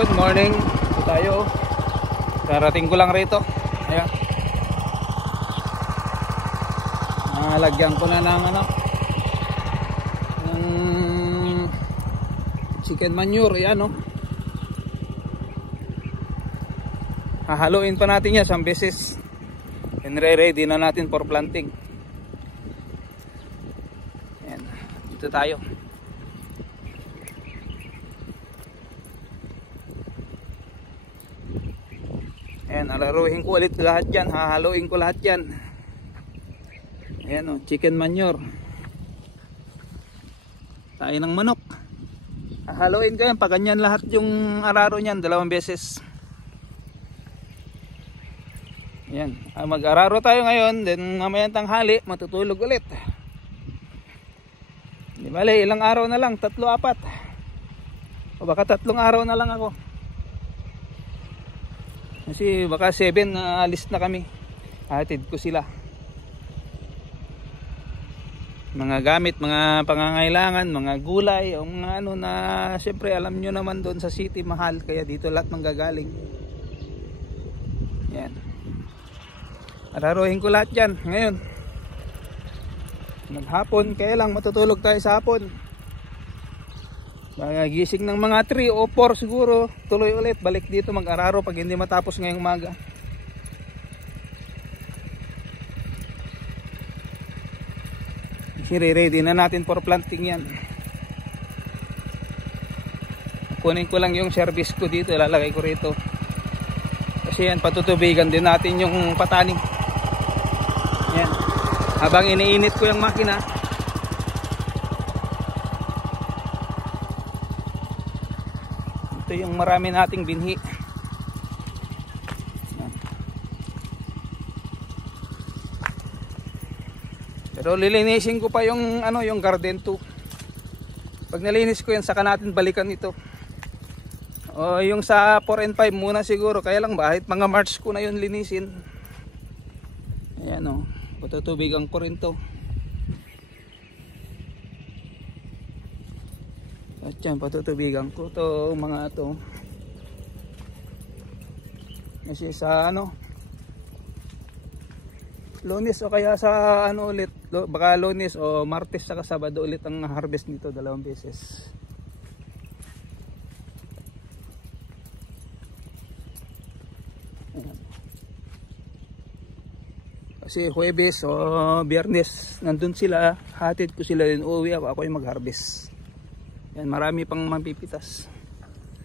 Good morning. Ito tayo. Karating ko lang rito. Ayan. Lagyan ko na ng ng chicken manure. Ayan, no. Hahaluin pa natin yan isang beses. And ready na natin for planting. Ayan. Dito tayo. Ayan, alaruhin ko ulit lahat yan. Hahaluin ko lahat yan. Ayan, o, chicken manure. Tayo ng manok. Hahaluin ko yan. Pag ganyan lahat yung araro nyan, 2 beses. Ayan, mag-araro tayo ngayon. Then mamayang tanghali, matutulog ulit. Di bale, ilang araw na lang? 3, 4. O baka 3 araw na lang ako. Kasi baka 7 alis na kami. Hatid ko sila. Mga gamit, mga pangangailangan, mga gulay, o mga ano na siyempre alam nyo naman doon sa city mahal. Kaya dito lahat manggagaling. Yan. Araruhin ko lahat yan ngayon. Maghapon, kaya lang matutulog tayo sa hapon. Gising ng mga 3 o 4 siguro, tuloy ulit, balik dito mag-araro pag hindi matapos ngayong umaga. Ready na natin for planting yan. Kunin ko lang yung service ko dito, ilalagay ko rito. Kasi yan, patutubigan din natin yung pataning. Yan. Habang iniinit ko yung makina, ito yung marami nating binhi. Pero lilinisin ko pa yung yung garden 2. Pag nalinis ko yan, saka natin balikan ito. O yung sa 4 and 5 muna siguro. Kaya lang bahit mga March ko na yun linisin. Ayan, o, patutubigan ko rin to. At yan, patutubigan ko to mga to. Kasi sa Lunes o kaya sa ulit, baka Lunes o Martes saka Sabado ulit ang harvest nito, 2 beses. Ayan. Kasi Huwebes o Biyernes nandun sila, hatid ko sila din, uuwi ako yung mag-harvest. Yan, marami pang mapipitas.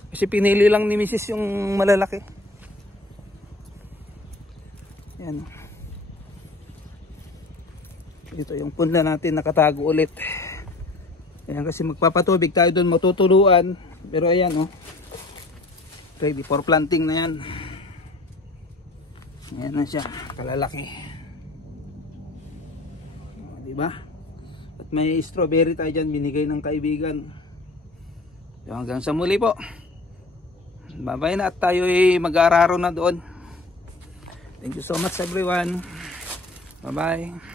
Kasi pinili lang ni Mrs. yung malalaki. Yan. Ito yung punla natin nakatago ulit. Ayan, kasi magpapatubig tayo doon, matutuluan. Pero ayan, oh, ready for planting na yan. Ayan na siya, kalalaki. Diba? At may strawberry tayo dyan, binigay ng kaibigan. Hanggang sa muli po. Bye bye na, at tayo ay mag-araro na doon. Thank you so much everyone. Bye bye.